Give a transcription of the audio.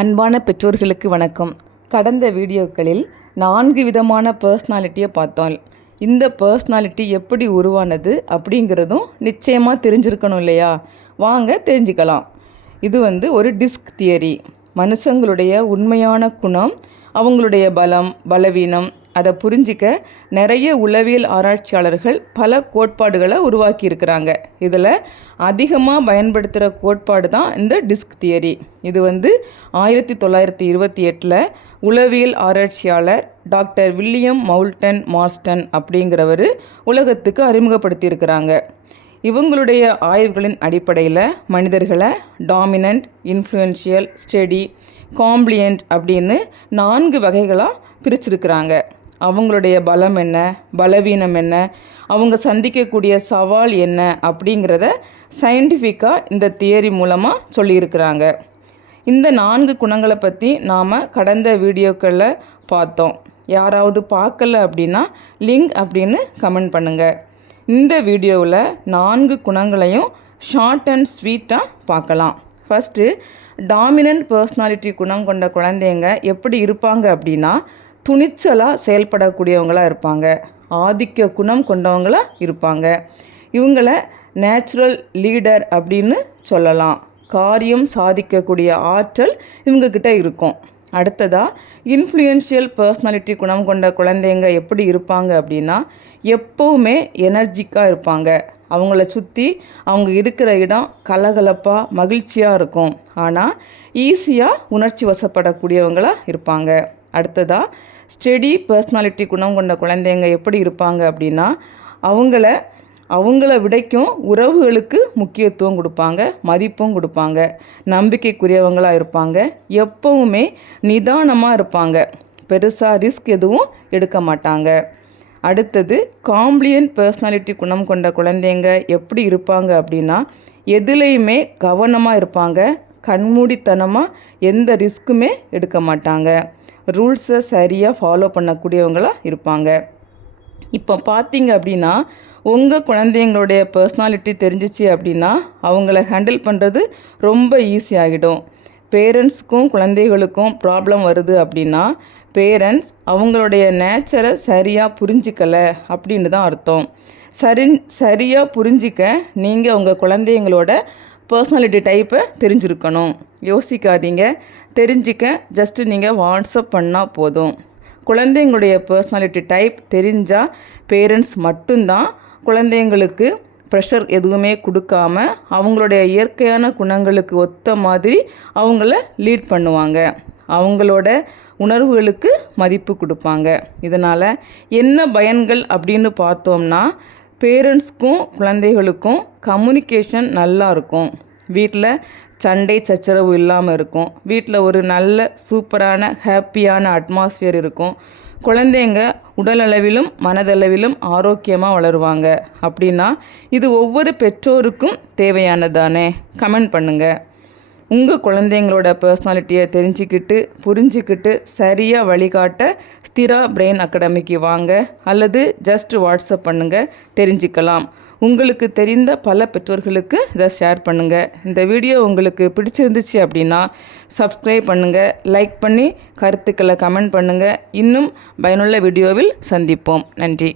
அன்பான பெற்றோர்களுக்கு வணக்கம். கடந்த வீடியோக்களில் 4 விதமான பர்சனாலிட்டியை பார்த்தோம். இந்த பர்சனாலிட்டி எப்படி உருவானது அப்படிங்கிறதும் நிச்சயமாக தெரிஞ்சிருக்கணும் இல்லையா? வாங்க தெரிஞ்சுக்கலாம். இது ஒரு டிஸ்க் தியரி. மனுஷங்களுடைய உண்மையான குணம், அவங்களுடைய பலம், பலவீனம், அதை புரிஞ்சிக்க நிறைய உளவியல் ஆராய்ச்சியாளர்கள் பல கோட்பாடுகளை உருவாக்கி இருக்கிறாங்க. இதில் அதிகமாக பயன்படுத்துகிற கோட்பாடு தான் இந்த டிஸ்க் தியரி. இது 1928 உளவியல் ஆராய்ச்சியாளர் டாக்டர் வில்லியம் மவுல்டன் மார்ஸ்டன் அப்படிங்கிறவர் உலகத்துக்கு அறிமுகப்படுத்தியிருக்கிறாங்க. இவங்களுடைய ஆய்வுகளின் அடிப்படையில் மனிதர்களை டாமினன்ட், இன்ஃப்ளூயன்ஷியல், ஸ்டெடி, காம்ப்ளியன்ட் அப்படின்னு 4 வகைகளாக பிரிச்சிருக்கிறாங்க. அவங்களுடைய பலம் என்ன, பலவீனம் என்ன, அவங்க சந்திக்கக்கூடிய சவால் என்ன அப்படிங்கிறத சயின்டிஃபிக்காக இந்த தியரி மூலமாக சொல்லியிருக்கிறாங்க. இந்த 4 குணங்களை பற்றி நாம் கடந்த வீடியோக்களில் பார்த்தோம். யாராவது பார்க்கல அப்படின்னா லிங்க் அப்படின்னு கமெண்ட் பண்ணுங்கள். இந்த வீடியோவில் 4 குணங்களையும் ஷார்ட் அண்ட் ஸ்வீட்டாக பார்க்கலாம். ஃபஸ்ட்டு, டாமினன்ட் பர்சனாலிட்டி குணம் கொண்ட குழந்தைங்க எப்படி இருப்பாங்க அப்படின்னா துணிச்சலாக செயல்படக்கூடியவங்களாக இருப்பாங்க, ஆதிக்க குணம் கொண்டவங்களாக இருப்பாங்க. இவங்கள நேச்சுரல் லீடர் அப்படின்னு சொல்லலாம். காரியம் சாதிக்கக்கூடிய ஆற்றல் இவங்கக்கிட்ட இருக்கும். அடுத்ததாக, இன்ஃப்ளூயன்ஷியல் பர்சனாலிட்டி குணம் கொண்ட குழந்தைங்க எப்படி இருப்பாங்க அப்படின்னா எப்போவுமே எனர்ஜிக்காக இருப்பாங்க. அவங்கள சுற்றி அவங்க இருக்கிற இடம் கலகலப்பாக மகிழ்ச்சியாக இருக்கும். ஆனால் ஈஸியாக உணர்ச்சி வசப்படக்கூடியவங்களாக இருப்பாங்க. அடுத்ததாக, ஸ்டெடி பர்சனாலிட்டி குணம் கொண்ட குழந்தைங்க எப்படி இருப்பாங்க அப்படின்னா அவங்கள விடைக்கும் உறவுகளுக்கு முக்கியத்துவம் கொடுப்பாங்க, மதிப்பும் கொடுப்பாங்க, நம்பிக்கைக்குரியவங்களாக இருப்பாங்க, எப்பவுமே நிதானமாக இருப்பாங்க, பெருசாக ரிஸ்க் எதுவும் எடுக்க மாட்டாங்க. அடுத்தது, காம்ப்ளியன்ட் பர்சனாலிட்டி குணம் கொண்ட குழந்தைங்க எப்படி இருப்பாங்க அப்படின்னா எதுலேயுமே கவனமாக இருப்பாங்க, கண்மூடித்தனமாக எந்த ரிஸ்க்குமே எடுக்க மாட்டாங்க, ரூல்ஸை சரியாக ஃபாலோ பண்ணக்கூடியவங்களாக இருப்பாங்க. இப்போ பார்த்தீங்க அப்படின்னா உங்கள் குழந்தைங்களுடைய பர்சனாலிட்டி தெரிஞ்சிச்சு அப்படின்னா அவங்கள ஹேண்டில் பண்ணுறது ரொம்ப ஈஸி ஆகிடும். பேரண்ட்ஸுக்கும் குழந்தைகளுக்கும் ப்ராப்ளம் வருது அப்படின்னா பேரண்ட்ஸ் அவங்களுடைய நேச்சரை சரியாக புரிஞ்சிக்கலை அப்படின்னு தான் அர்த்தம். சரியாக புரிஞ்சிக்க நீங்கள் உங்கள் குழந்தைங்களோட பர்சனாலிட்டி டைப்பை தெரிஞ்சிருக்கணும். யோசிக்காதீங்க, தெரிஞ்சிக்க ஜஸ்ட்டு நீங்கள் வாட்ஸ்அப் பண்ணால் போதும். குழந்தைங்களுடைய பர்சனாலிட்டி டைப் தெரிஞ்சால் பேரண்ட்ஸ் மட்டும்தான் குழந்தைங்களுக்கு ப்ரெஷர் எதுவுமே கொடுக்காம அவங்களுடைய இயற்கையான குணங்களுக்கு ஒத்த மாதிரி அவங்கள லீட் பண்ணுவாங்க, அவங்களோட உணர்வுகளுக்கு மதிப்பு கொடுப்பாங்க. இதனால் என்ன பயன்கள் அப்படின்னு பார்த்தோம்னா பேரண்ட்ஸ்க்கும் குழந்தைகளுக்கும் கம்யூனிகேஷன் நல்லா இருக்கும், வீட்டில் சண்டை சச்சரவு இல்லாமல் இருக்கும், வீட்டில் ஒரு நல்ல சூப்பரான ஹாப்பியான அட்மாஸ்பியர் இருக்கும், குழந்தைங்க உடலளவிலும் மனதளவிலும் ஆரோக்கியமாக வளருவாங்க. அப்படின்னா இது ஒவ்வொரு பெற்றோருக்கும் தேவையானதானே? கமெண்ட் பண்ணுங்கள். உங்கள் குழந்தைங்களோட பர்சனாலிட்டியை புரிஞ்சிக்கிட்டு சரியாக வழிகாட்ட ஸ்திரா பிரெயின் அகாடமிக்கு வாங்க அல்லது ஜஸ்ட் வாட்ஸ்அப் பண்ணுங்கள், தெரிஞ்சுக்கலாம். உங்களுக்கு தெரிந்த பல பெற்றோர்களுக்கு இதை ஷேர் பண்ணுங்கள். இந்த வீடியோ உங்களுக்கு பிடிச்சிருந்துச்சு அப்படின்னா சப்ஸ்கிரைப் பண்ணுங்கள், லைக் பண்ணி கருத்துக்களை கமெண்ட் பண்ணுங்கள். இன்னும் பயனுள்ள வீடியோவில் சந்திப்போம். நன்றி.